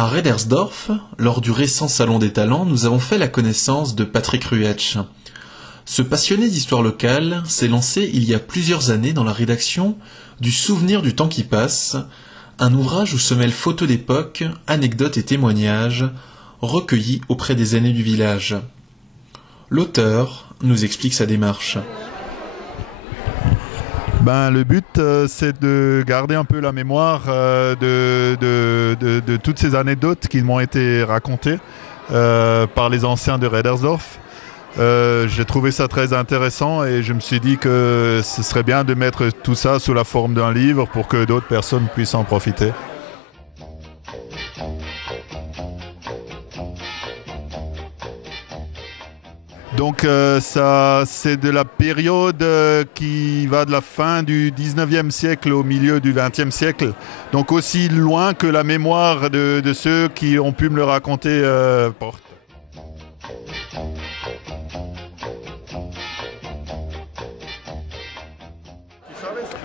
À Redersdorf, lors du récent Salon des Talents, nous avons fait la connaissance de Patrick Ruetsch. Ce passionné d'histoire locale s'est lancé il y a plusieurs années dans la rédaction du Souvenir du temps qui passe, un ouvrage où se mêlent photos d'époque, anecdotes et témoignages, recueillis auprès des aînés du village. L'auteur nous explique sa démarche. Le but, c'est de garder un peu la mémoire de toutes ces anecdotes qui m'ont été racontées par les anciens de Redersdorf. J'ai trouvé ça très intéressant et je me suis dit que ce serait bien de mettre tout ça sous la forme d'un livre pour que d'autres personnes puissent en profiter. Donc ça, c'est de la période qui va de la fin du 19e siècle au milieu du 20e siècle. Donc aussi loin que la mémoire de ceux qui ont pu me le raconter porte.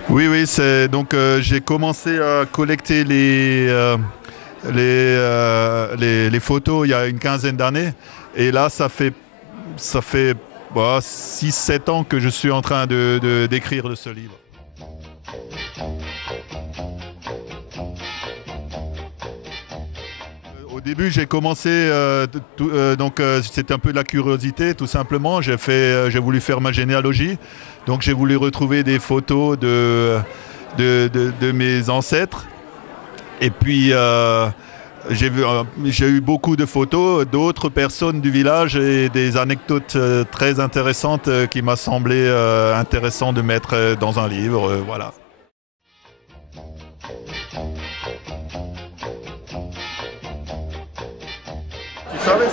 Oui, c'est donc j'ai commencé à collecter les photos il y a une quinzaine d'années et là ça fait 6-7 ans que je suis en train d'écrire ce livre. Au début, j'ai commencé, c'était un peu de la curiosité, tout simplement. J'ai voulu faire ma généalogie, donc j'ai voulu retrouver des photos de mes ancêtres. Et puis, j'ai eu beaucoup de photos d'autres personnes du village et des anecdotes très intéressantes qui m'a semblé intéressant de mettre dans un livre. Voilà.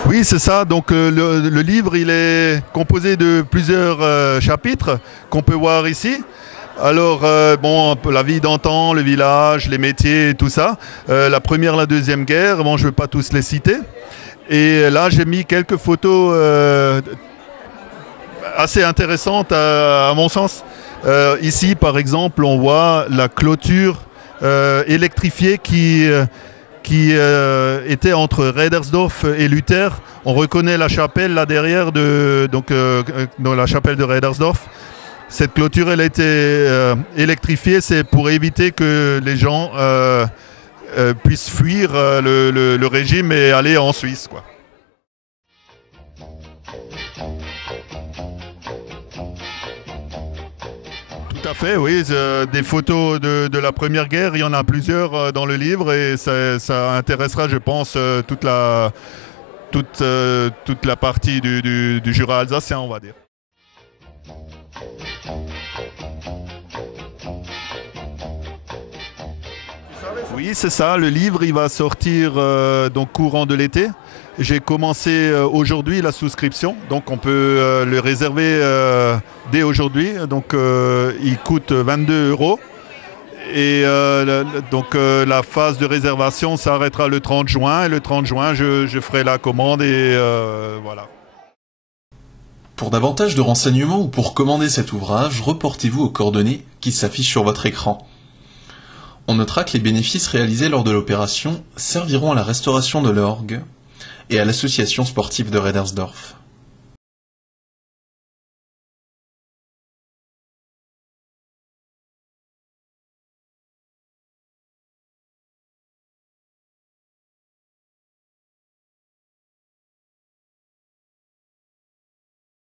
Oui, c'est ça. Donc le livre, il est composé de plusieurs chapitres qu'on peut voir ici. Alors, la vie d'antan, le village, les métiers, tout ça. La première, la deuxième guerre, je ne vais pas tous les citer. Et là, j'ai mis quelques photos assez intéressantes à mon sens. Ici, par exemple, on voit la clôture électrifiée qui était entre Redersdorf et Luther. On reconnaît la chapelle là derrière, dans la chapelle de Redersdorf. Cette clôture, elle a été électrifiée, c'est pour éviter que les gens puissent fuir le régime et aller en Suisse, quoi. Tout à fait, oui. Des photos de la Première Guerre, il y en a plusieurs dans le livre et ça intéressera, je pense, toute la partie du Jura alsacien, on va dire. Oui, c'est ça. Le livre, il va sortir donc courant de l'été. J'ai commencé aujourd'hui la souscription, donc on peut le réserver dès aujourd'hui. Donc il coûte 22 €. Et la phase de réservation s'arrêtera le 30 juin. Et le 30 juin, je ferai la commande et voilà. Pour davantage de renseignements ou pour commander cet ouvrage, reportez-vous aux coordonnées qui s'affichent sur votre écran. On notera que les bénéfices réalisés lors de l'opération serviront à la restauration de l'orgue et à l'association sportive de Redersdorf.